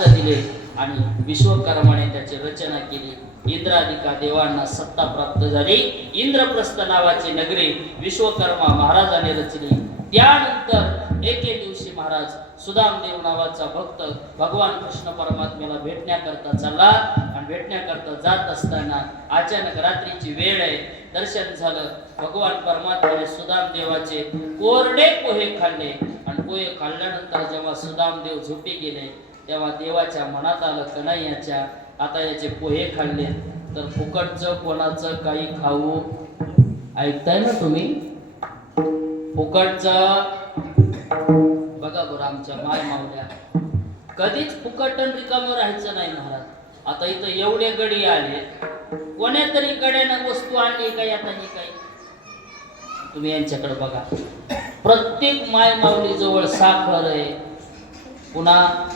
दिले आणि विश्वकर्माने त्याची रचना केली. इंद्राधिका देवांना सत्ता प्राप्त झाली. इंद्रप्रस्थ नावाची नगरी विश्वकर्मा महाराजाने रचली. त्यानंतर एके दिवशी महाराज सुदामदेव नावाचा भक्त भगवान कृष्ण परमात्म्याला भेटण्याकरता चालला आणि भेटण्याकरता जात असताना अचानक रात्रीची वेळ आहे. दर्शन झालं. भगवान परमात्म्याने सुदामदेवाचे कोरडे पोहे खाल्ले. आणि पोहे खाल्ल्यानंतर जेव्हा सुदामदेव झोपी गेले तेव्हा देवाच्या मनात आलं कन्हैयाच्या आता याचे पोहे खाल्ले. तर फुकटचं कोणाचं काही खाऊ? ऐकताय ना तुम्ही? फुकटचं? बघा बरं आमच्या माय मावल्या. कधीच फुकट आणि रिकामं राहायचं नाही महाराज. आता इथं एवढे गडी आले. कोण्या तरी गड्यानं वस्तू आणली काही आता हे काही? तुम्ही यांच्याकडे बघा. प्रत्येक माय माऊली जवळ साखर आहे. पुन्हा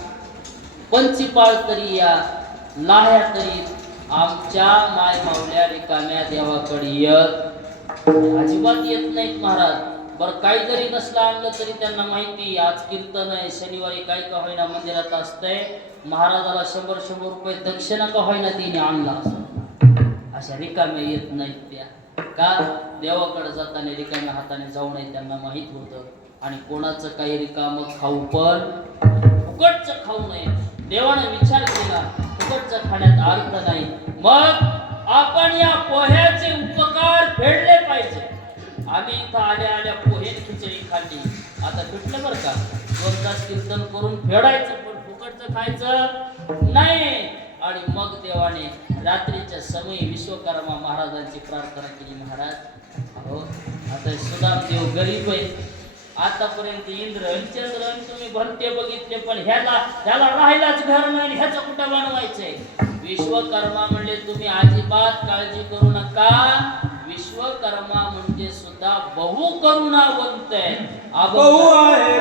पंचीपाळ तरी या लाह्या तरी आमच्या माय मावल्या रिकाम्या देवाकडे येत. अजिबात येत नाहीत महाराज. बर काही जरी नसलं आणलं तरी त्यांना माहिती आज कीर्तन आहे शनिवारी काय का होईना मंदिरात असतंय. महाराजाला शंभर शंभर रुपये दक्षिणा का होईना तिने आणला असं. अशा रिकाम्या येत नाहीत त्या. का? देवाकडे जाताना रिकाम्या हाताने जाऊ नये त्यांना माहीत होतं. आणि कोणाचं काही रिकाम खाऊ पण फुकटचं खाऊ नये. देवानं विचार केला फुकटचं खाण्यात अर्थ नाही. मग आपण या पोह्याचे उपकार फेडले पाहिजे. आम्ही इथं आल्या आल्या पोहे खिचडी खाल्ली. आता भेटलं बरं का? दोन तास कीर्तन करून फेडायचं पण फुकटचं खायचं नाही. आणि मग देवाने रात्रीच्या समयी विश्वकर्मा महाराजांची प्रार्थना केली महाराज अहो आता सुदाम देव गरीब आहे. आतापर्यंत इंद्र चंद्र तुम्ही भरते बघितले पण ह्याला ह्याला राहायलाच घर नाही आणि ह्याचं कुठं बनवायचंय? विश्वकर्मा म्हणजे तुम्ही अजिबात काळजी करू नका. विश्वकर्मा म्हणजे सुद्धा बहु करुणावंत आहे. बहु आहे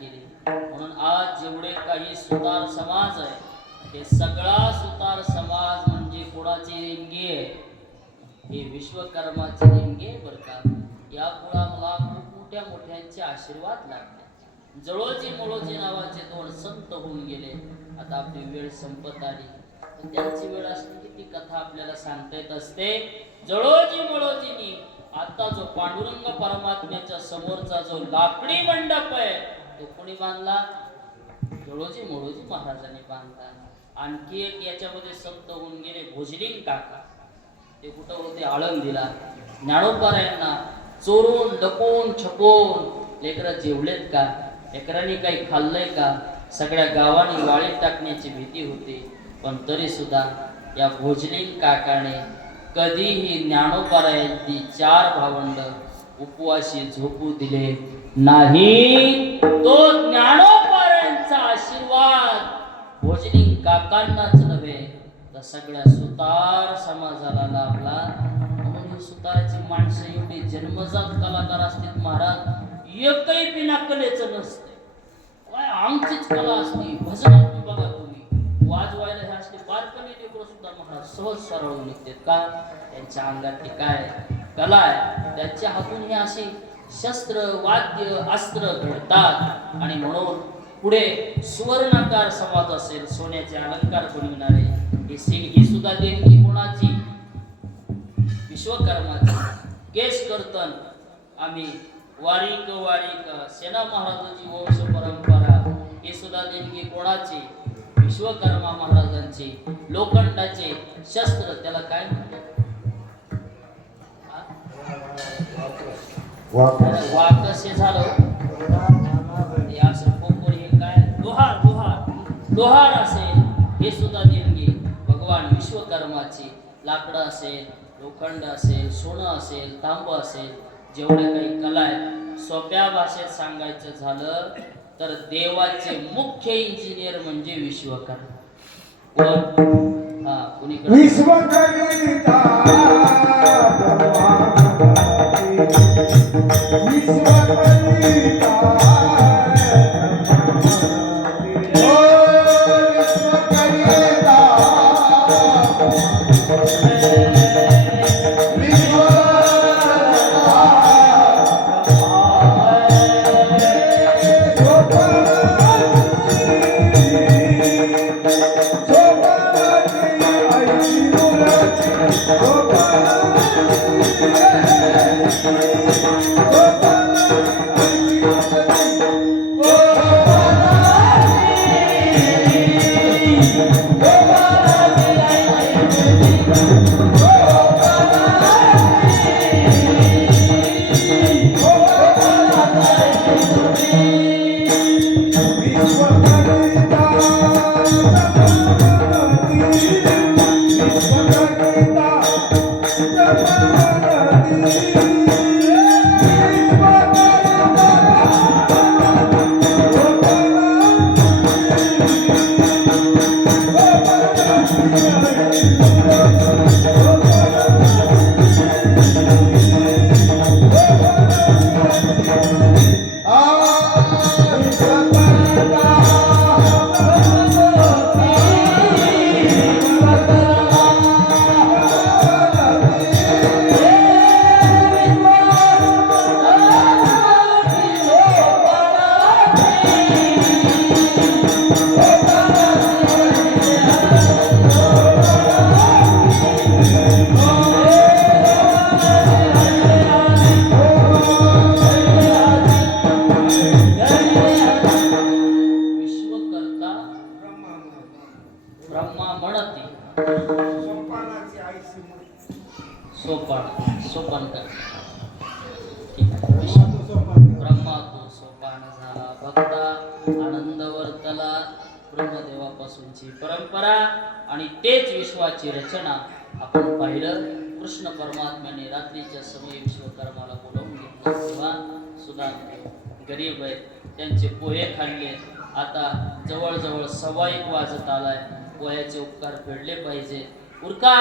केली. म्हणून आज जेवढे काही सुतार समाज आहे हे सगळा सुतार समाज म्हणजे कुणाची देणगी आहे? हे विश्वकर्माचे देणगी आहे बरं का? या कुळाला खूप मोठ्या मोठ्यांचे आशीर्वाद लागले. जळोजी मळोजी नावाचे दोन संत होऊन गेले. आता आपली वेळ संपत आली. त्यांची वेळ असली की ती कथा आपल्याला सांगता येत असते. जळोजी मळोजीनी आता जो पांडुरंग परमात्म्याच्या समोरचा जो लाकडी मंडप आहे तो कोणी बांधला? जळोजी मोळोजी महाराजांनी बांधला. आणखी एक याच्यामध्ये संत होऊन गेले भोजलिंग काका. ते कुठं होते? आळंदीला. ज्ञानोबार यांना चोरून डकून छपून लेकरं जेवलेत का? लेकरांनी काही खाल्लंय का? सगळ्या गावाने वाळीत टाकण्याची भीती होती. पण तरी सुद्धा या भोजलिंग काकाने कधीही ज्ञानोपारायंती चार भावंड उपवाशी झोपू दिले. नाही तो ज्ञानोपारायणचा आशीर्वाद. भोजनी काकांनाच नव्हे तर सगळ्या सुतार समाजाला लाभला. म्हणून ही सुताराची माणसं एवढी जन्मजात कलाकार असतील महाराज एकही बिना कलेचं नसते. काय आमचीच कला असते भजन तुम्ही बघा तुम्ही. वाजवायला हे असते बारपणी लेकरं सुद्धा महाराज सहज सरळ निघतात. का? त्यांच्या अंगात ती काय कला आहे? त्यांच्या हातून हे असे शस्त्र वाद्य अस्त्र घडतात. आणि म्हणून पुढे सुवर्णाकार समाज असेल सोन्याचे अलंकार बनविणारे ही सीन ही सुद्धा देणगी कोणाची? विश्वकर्माची. केस कर्तन. आम्ही वारीक वारीक सेना महाराजांची वंश परंपरा हे सुद्धा देणगी कोणाची? विश्वकर्मा महाराजांचे. लोखंडाचे शस्त्र त्याला काय म्हणतात? हा? अरे वा कसे झालं. हे असं हे काय? लोहार लोहार. लोहार असेल हे सुद्धा देणगी. भगवान विश्वकर्माची. लाकडं असेल लोखंड असेल सोनं असेल तांब असेल जेवढ्या काही कला आहेत. सोप्या भाषेत सांगायचं झालं तर देवाचे मुख्य इंजिनियर म्हणजे विश्वकर्मा. कोण? हा कुणीकडे? विश्वकर्ता विश्वकर्ता त्यांचे पोहे खाल्ले. आता जवळजवळ सव्वा एक वाजत आलाय. पोह्याचे उपकार फेडले पाहिजे. उरका!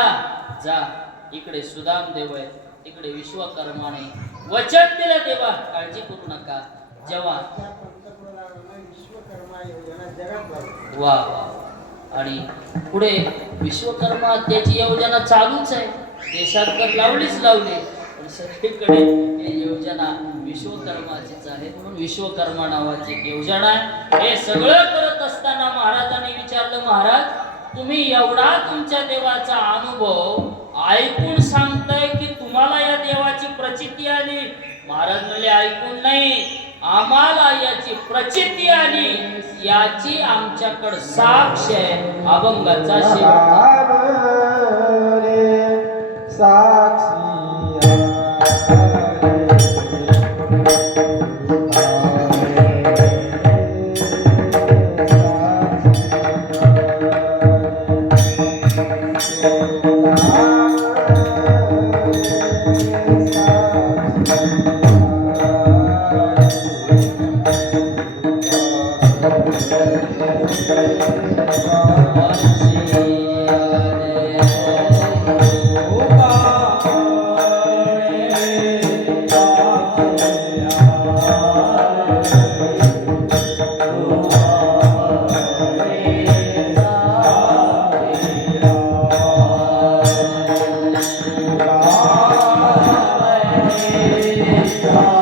जा. इकडे सुदाम देव आहे. इकडे विश्वकर्माने वचन दिलं देवा. काळजी करू नका. जेव्हा वा वा आणि पुढे विश्वकर्मा त्याची योजना चालूच आहे. देशात तर लावलीच लावली. पण सगळीकडे योजना विश्वकर्माचीच आहे म्हणून विश्वकर्मा नावाची योजना आहे. हे सगळं करत असताना महाराजांनी विचारलं महाराज तुम्ही एवढा तुमच्या देवाचा अनुभव ऐकून सांगताय की तुम्हाला या देवाची प्रचिती आली? महाराज म्हणले ऐकून नाही. आम्हाला याची प्रचिती आली. याची आमच्याकडे साक्ष आहे अभंगाचा शेवट. 있습니다.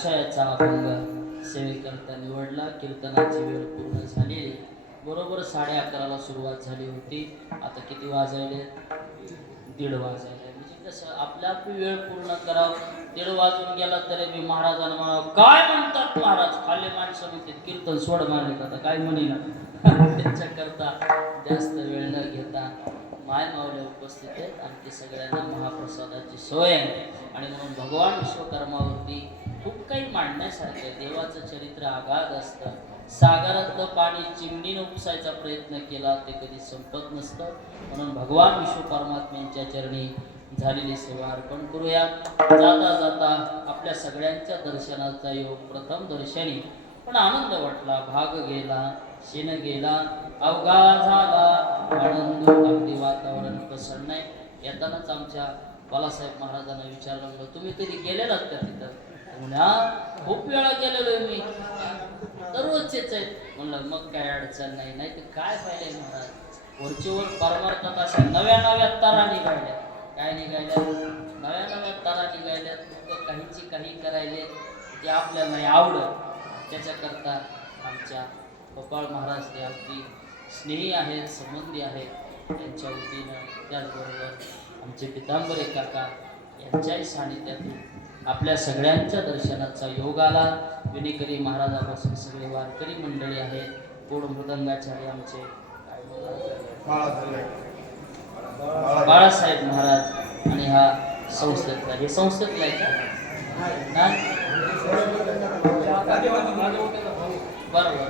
आशयाचा अभंग सेवेकरता निवडला. कीर्तनाची वेळ पूर्ण झालेली. बरोबर साडे अकराला सुरुवात झाली होती. आता किती वाजायले? दीड वाजायले. म्हणजे कसं आपल्या वेळ पूर्ण करावं. दीड वाजून गेला तरी मी महाराजांना म्हणावं काय म्हणतात महाराज? खाली माणसं म्हणते कीर्तन सोड मारले आता? काय म्हणेना त्याच्याकरता जास्त वेळ न घेता माय मावल्या उपस्थित आहेत. आणि ते सगळ्यांना महाप्रसादाची सोय आहे. आणि म्हणून भगवान विश्वकर्मावरती खूप काही मांडण्यासारखं देवाचं चरित्र आगाध असतं. सागरातलं पाणी चिमणीनं उपसायचा प्रयत्न केला ते कधी संपत नसतं. म्हणून भगवान विश्व परमात्म्यांच्या चरणी झालेली सेवा अर्पण करूया. जाता जाता आपल्या सगळ्यांच्या दर्शनाचा योग प्रथम दर्शनी. पण आनंद वाटला भाग गेला शेण गेला अवघा झाला. आनंद अगदी वातावरण प्रसन्न आहे. येतानाच आमच्या बालासाहेब महाराजांना विचारलं तुम्ही कधी गेलेलात का तिथं? ते खूप वेळा गेलेलो आहे मी. दररोजचेच आहेत. म्हणलं मग काय अडचण नाही. नाही तर काय पाहिजे महाराज? वरचीवर परमार्थात अशा नव्या नव्या तारा निघाल्या. काय निघाल्या? नव्या नव्या तारा निघाल्या. लोक काहीची काही करायले ते आपल्याला नाही आवडत. त्याच्याकरता आमच्या गोपाळ महाराज ते अगदी स्नेही आहेत संबंधी आहेत. त्यांच्या वतीनं त्याचबरोबर आमचे पितांबरे काका यांच्याही सानिध्यातून आपल्या सगळ्यांच्या दर्शनाचा योग आला. विनेकरी महाराजापासून सगळे वारकरी मंडळी आहेत. गोड मृदंगाचार्य आमचे बाळासाहेब महाराज आणि हा संस्थेतला. हे संस्थेतला आहे का? बरोबर.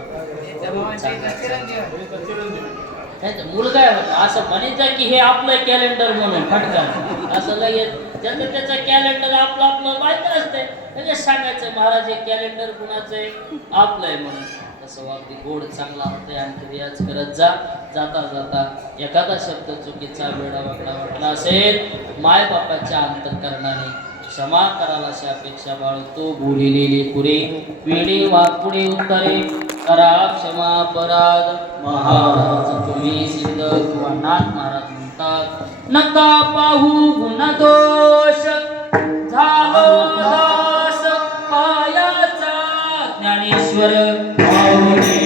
नाही तर मुलगा आहे होता असं म्हणायचं की हे आपलं कॅलेंडर म्हणून. फटका. असं लगेच ज्याचं त्याचं कॅलेंडर आपलं आपलं माहीत असते त्याच्या सांगायचं महाराज हे कॅलेंडर कुणाचं आहे? आपलं आहे म्हणून. तसं अगदी गोड चांगला होते आणि रियाज करत जा. जाता जाता एखादा शब्द चुकीचा वेळा वाकडा वाटला असेल माय बापाच्या अंतकरणाने क्षमा करायला अशी अपेक्षा बाळगतो बोलिलेली पुरे वेळी वापुडे उत्तरे करा क्षमा अपराध महाराज तुम्ही सिद्ध किंवा नाथ महाराज म्हणतात. नका पाहू गुण दोष झालो दास पायाचा ज्ञानेश्वर माऊली.